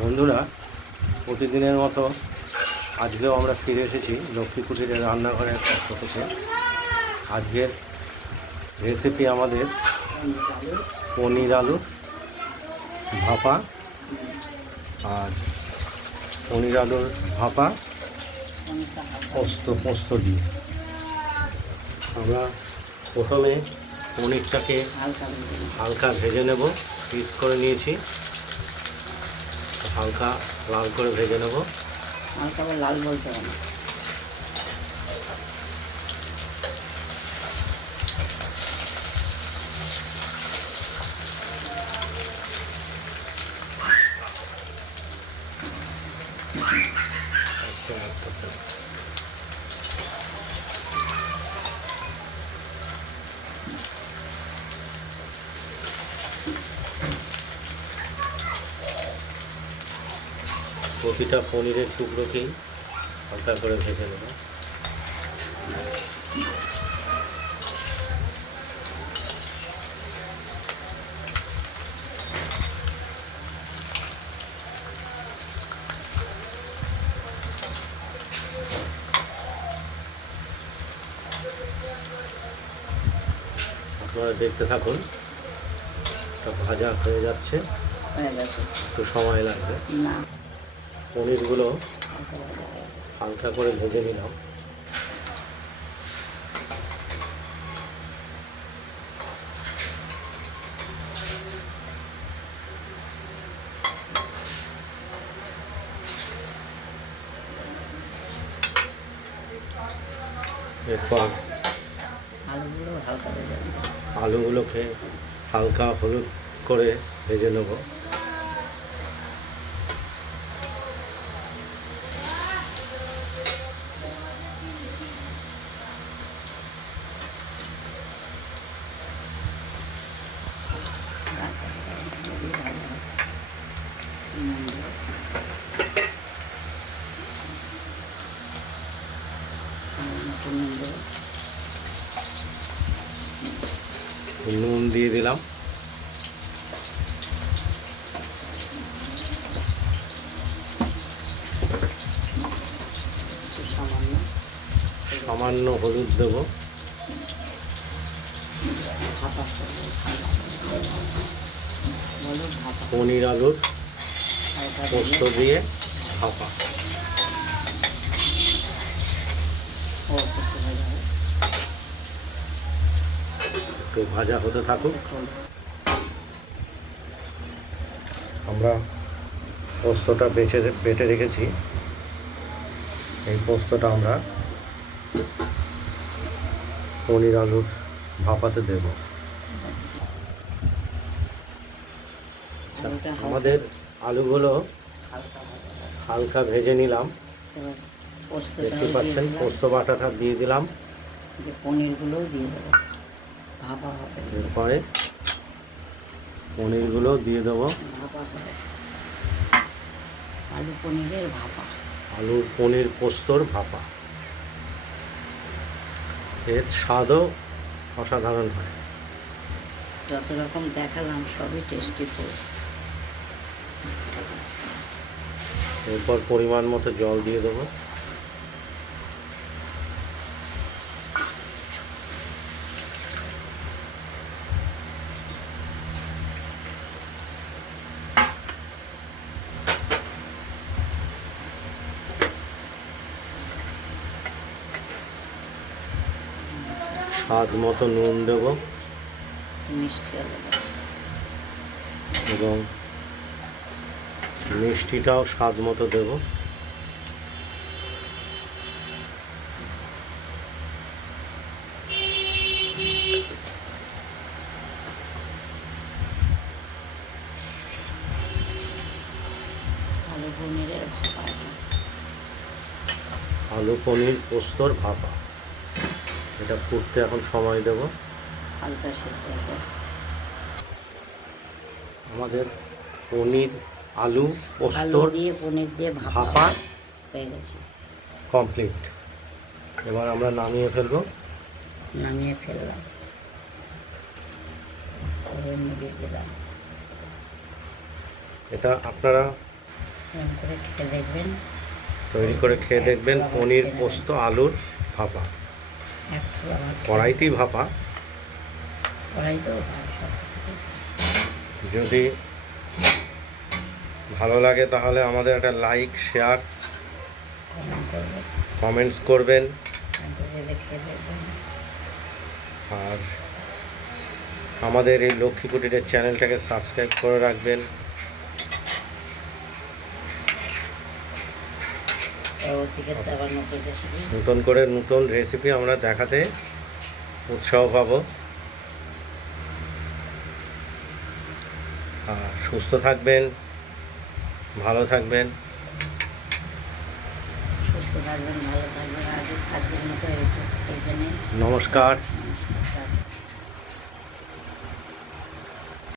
বন্ধুরা, প্রতিদিনের মতো আজকেও আমরা ফিরে এসেছি লক্ষ্মী কুটিরের রান্নাঘরের পক্ষ থেকে আজকের রেসিপি আমাদের পনির আলু, ভাপা আর পনির আলুর ভাপা পোস্ত পোস্ত দিয়ে। আমরা প্রথমে পনিরটাকে হালকা ভেজে নেব, পিস করে নিয়েছি। হালকা লাল করে ভেজে নেব হালকা লাল বলতে হবে না। প্রতিটা পনিরের টুকরোকেই হালকা করে ভেজে নেব। আপনারা দেখতে থাকুন ভাজা হয়ে যাচ্ছে। একটু সময় লাগবে। না। পনিরগুলো হালকা করে ভেজে নিলাম। এরপর আলুগুলোকে হালকা হলুদ করে ভেজে নেব হালকা ভেজে নিই, ভালো হবে। নুন দেবো। আর মতো নুন দেবো। নুন দিয়ে দিলাম। সামান্য হলুদ দেব। পনির আলুর পোস্ত দিয়ে ভাপা ও পোস্ত ভাজা হবে একটু ভাজা হতে থাকুক। আমরা পোস্তটা বেছে বেটে রেখেছি। এই পোস্তটা আমরা পনির আলুর ভাপাতে দেব। আমাদের আলুগুলো হালকা ভাজা নিলাম। দেখতে পাচ্ছেন পোস্ত বাটাটা দিয়ে দিলাম। যে পনিরগুলোও দিয়ে দেবো। এরপরে পনিরগুলো দিয়ে দেবো। আলু পনিরের ভাপা। আলুর পনির পোস্তর ভাপা। এর স্বাদও অসাধারণ হয়। যত রকম দেখালাম সবই টেস্টি এরপর পরিমাণ মতো জল দিয়ে দেবো। স্বাদ মতো নুন দেব। মিষ্টি। এবং মিষ্টিটাও স্বাদ মতো দেব। আলু পনির পোস্তর ভাপা। এটা ফুটতে এখন সময় দেব। হালকা সেদ্ধ আমাদের পনির আলু দিয়ে পনির দিয়ে ভাপা হয়ে গেছে। কমপ্লিট। এবার আমরা নামিয়ে ফেলব। নামিয়ে ফেললাম। এটা আপনারা খেয়ে দেখবেন। তৈরি করে খেয়ে দেখবেন পনির পোস্ত আলুর ভাপা। কড়াইতেই ভাপা। যদি ভালো লাগে তাহলে আমাদের একটা লাইক শেয়ার কমেন্টস করবেন। আর আমাদের এই লক্ষ্মী কুটিরের চ্যানেলটাকে সাবস্ক্রাইব করে রাখবেন। নতুন করে নতুন রেসিপি আমরা দেখাতে উৎসাহ পাব। আর সুস্থ থাকবেন ভালো থাকবেন। নমস্কার।